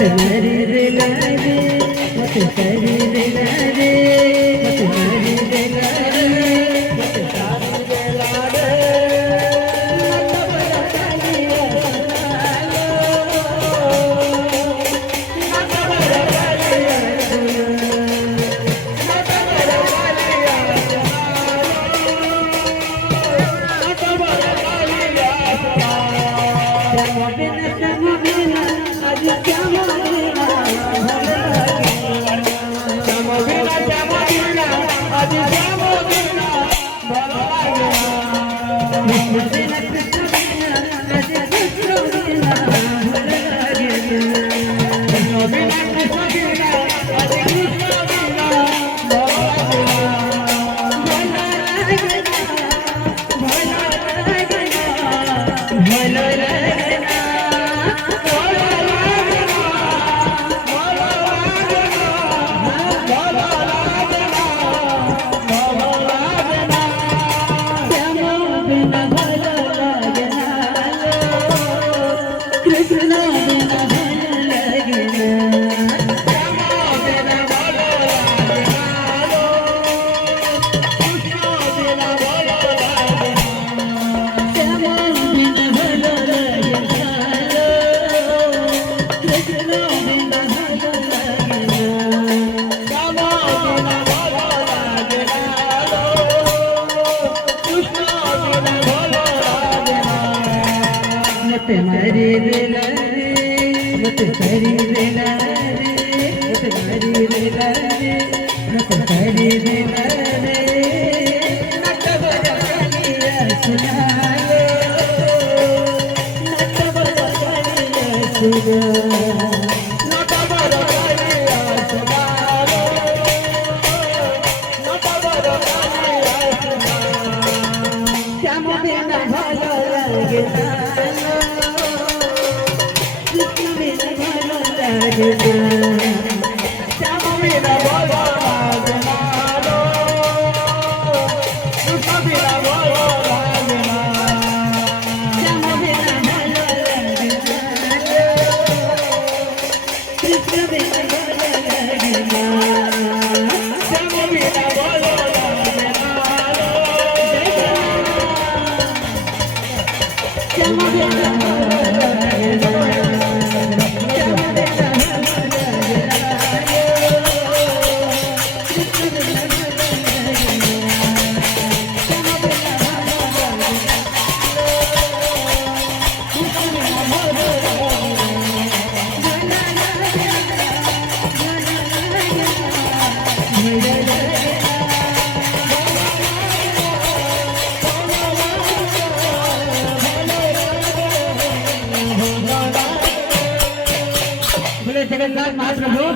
मरी दिला रे मत करी दिला रे मत मरी दिला रे मत सारी दिला रे मत बड़ा कालिया मत बड़ा कालिया मत बड़ा कालिया मत बड़ा कालिया बिना आज क्या मांगना आज क्या मांगना भला बिना कृष्ण बिना आज कृष्ण बिना भला बिना कृष्ण बिना आज कृष्ण बिना भला मत मरी दिला रे मत करी दिला रे मत मरी दिला रे मत करी दिला रे नट बजा कालिया सुनायो नट बजा कालिया सुनायो नट बजा कालिया सुनायो नट बजा कालिया सुनायो श्याम बिना भालो लगे श्याम बिना भला लागना कृष्ण बिना भला लागना श्याम बिना भला लागना कृष्ण बिना भला लागना श्याम बिना भला लागना श्याम बिना जगन्नाथ महाप्रभु।